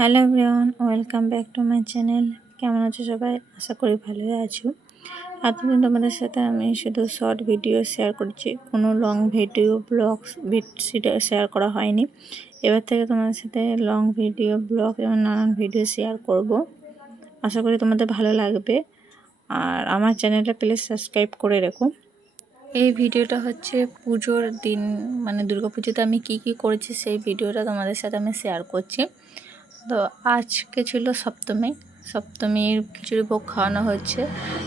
Hello everyone, welcome back to my channel. কেমন আছো সবাই? আশা করি ভালোই আছো। এতদিন তোমাদের সাথে আমি শুধু শর্ট ভিডিও শেয়ার করছি, কোনো লং ভিডিও ব্লগ শেয়ার করা হয়নি। এবার থেকে তোমাদের সাথে লং ভিডিও ব্লগ এবং নানান ভিডিও শেয়ার করব। আশা করি তোমাদের ভালো লাগবে। আর আমার চ্যানেলটা প্লিজ সাবস্ক্রাইব করে রেখো। এই ভিডিওটা হচ্ছে পুজোর দিন, মানে দুর্গাপুজোতে আমি কি কি করেছি সেই ভিডিওটা তোমাদের সাথে আমি শেয়ার করছি। তো আজকে ছিল সপ্তমীর খিচুড়ি ভোগ খাওয়ানো হচ্ছে,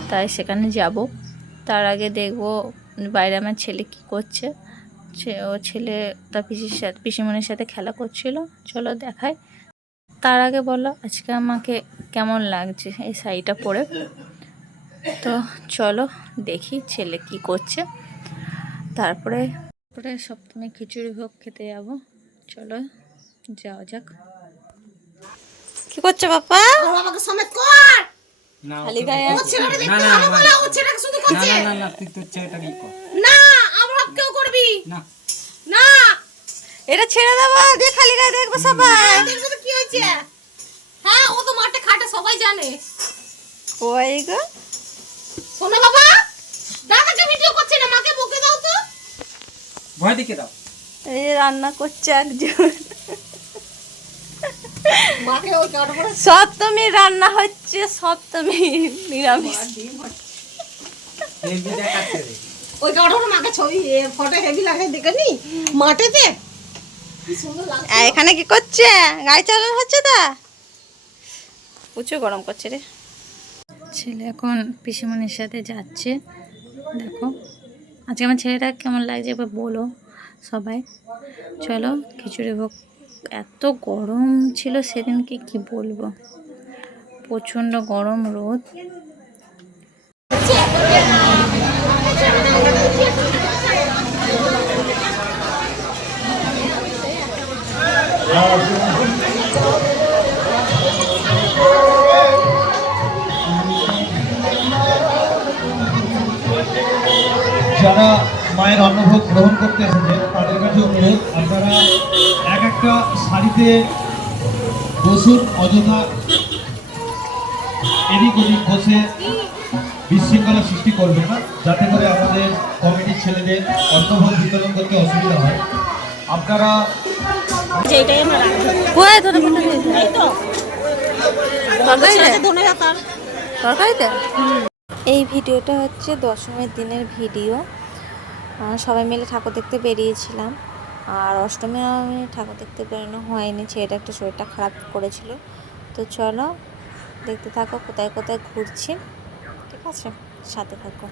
তাই সেখানে যাব। তার আগে দেখব বাইরে আমার ছেলে কি করছে। ও ছেলে তার পিসিমণির সাথে খেলা করছিল, চলো দেখাই। তার আগে বলো আজকে আমাকে কেমন লাগছে এই শাড়িটা পরে। তো চলো দেখি ছেলে কি করছে, তারপরে সপ্তমী খিচুড়ি ভোগ খেতে যাব। চলো যাওয়া যাক। কি করছে বাবা? আমাকে সমেত কর না খালি গায়ে ও ছেলেটা দেখতে ভালো বলে ও ছেলেটাকে শুধু করছে না তুই তো ছেলেটাকে কর না আমরা কেউ করবি না না এটা ছেড়ে দাও, দিয়ে খালি গায়ে দেখবে সবাই। দেখছো তো কি হয়েছে? হ্যাঁ ও তো মাঠে খাটে সবাই জানে। ওই গো শোনো বাবা, দাদাকে ভিডিও করছে না, মাকে বকে দাও তো। ভয় দেখে দাও। এই যে রান্না করছে একজন, মাকে ওই কাটো করে সপ্তমী রান্না হচ্ছে, সপ্তমী নিরামিষ। এই ভিডিও কাটতে দে। ওই কাটো করে মাকে ছবি ফটো হেভি লাগে দেখেনি মাঠেতে কি সুন্দর লাগছে। এখানে কি করছে? গায়ে চালানো হচ্ছে তা প্রচুর গরম করছে রে। ছেলে এখন পিসিমণির সাথে যাচ্ছে। দেখো আজকে আমার ছেলেটা কেমন লাগছে এবার বলো সবাই। চলো খিচুড়ি ভোগ। এত গরম ছিল সেদিনকে, কি বলবো, প্রচণ্ড গরম, রোদ। যারা মায়ের অন্নভোগ গ্রহণ করতে এসেছেন তাদের কাছে অনুরোধ, আপনারা এক একটা শাড়িতে বসুন, অযথা এদিক ওদিক বসে বিশৃঙ্খলা সৃষ্টি করবে না, যাতে করে আমাদের কমিটির ছেলেদের অন্নভোগ বিতরণ করতে অসুবিধা হয়। আপনারা এই ভিডিওটা হচ্ছে দশমীর দিনের ভিডিও। সবাই মিলে ঠাকুর দেখতে বেরিয়েছিলাম, আর অষ্টমীর আমি ঠাকুর দেখতে বেরোনো হয়নি, ছেলেটা একটা শরীরটা খারাপ করেছিল। তো চলো দেখতে থাকো কোথায় কোথায় ঘুরছি, ঠিক আছে, সাথে থাকো।